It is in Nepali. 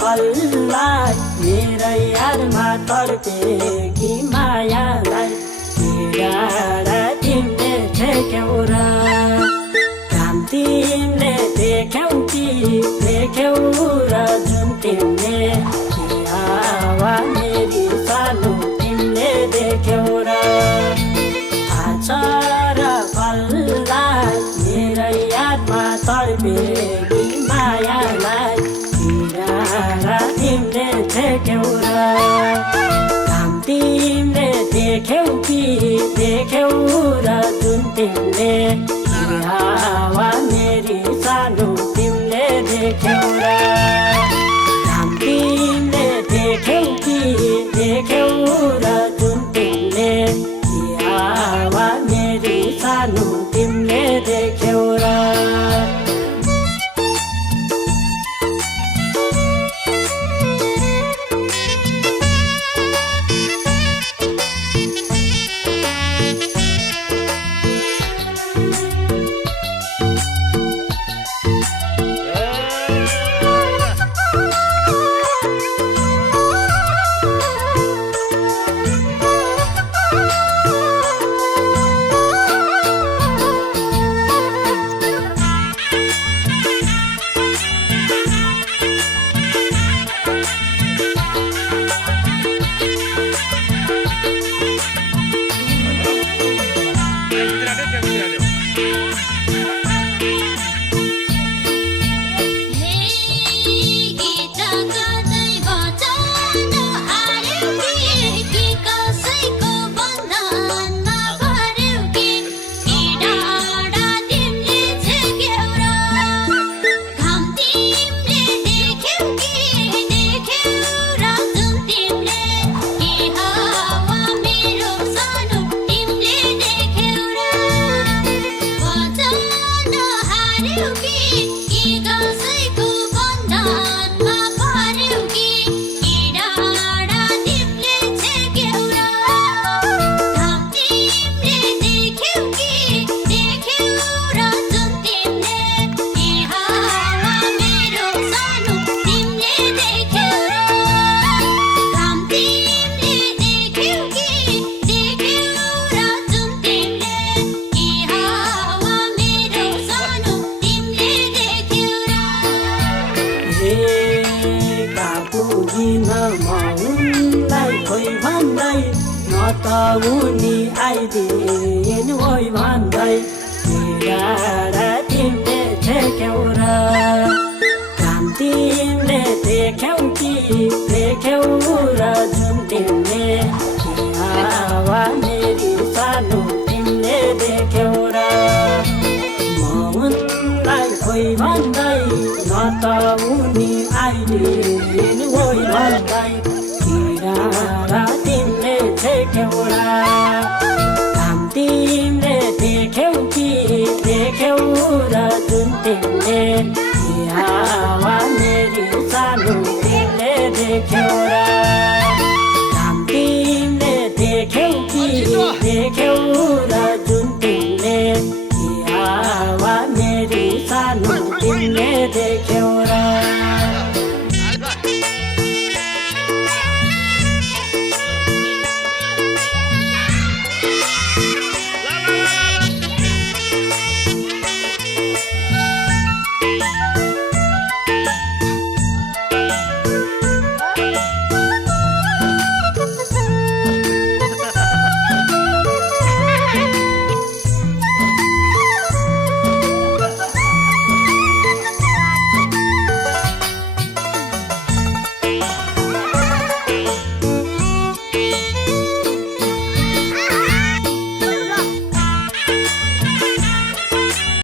पललाई मेरा यादमा तडपेकी मायालाई डाँडा तिमीले ठेक्यौ र काम तिमीले देख्यौ कि देख्यौ र जुन तिमीले हावा मेरी सानो तिमीले देख्यौ र आचर पललाई मेरा यादमा तडपेकी मायालाई डाँडा तिमीले ठेक्यौ र काम तिमीले देख्यौ कि देख्यौ र जुन तिमीले हावा मेरी सानो तिमीले देख्यौ र काम तिमीले देख्यौ कि देख्यौ र जुन तिमीले हावा मेरी सानो तिमीले देख्यौ र उनी आइदिनु ओइ भन्दै डाँडा तिमीले ठेक्यौ र काम तिमीले देख्यौ कि देख्यौ र जुन तिमीले हावा मेरी सानो तिमीले देख्यौ र उनलाई खोइ भन्दै न त उनी आइदिनु ओइ भन्दै डाँडा तिमीले ठेक्यौ र काम तिमीले देख्यौ कि देख्यौ र जुन तिमीले हावा मेरी सानो तिमीले देख्यौ र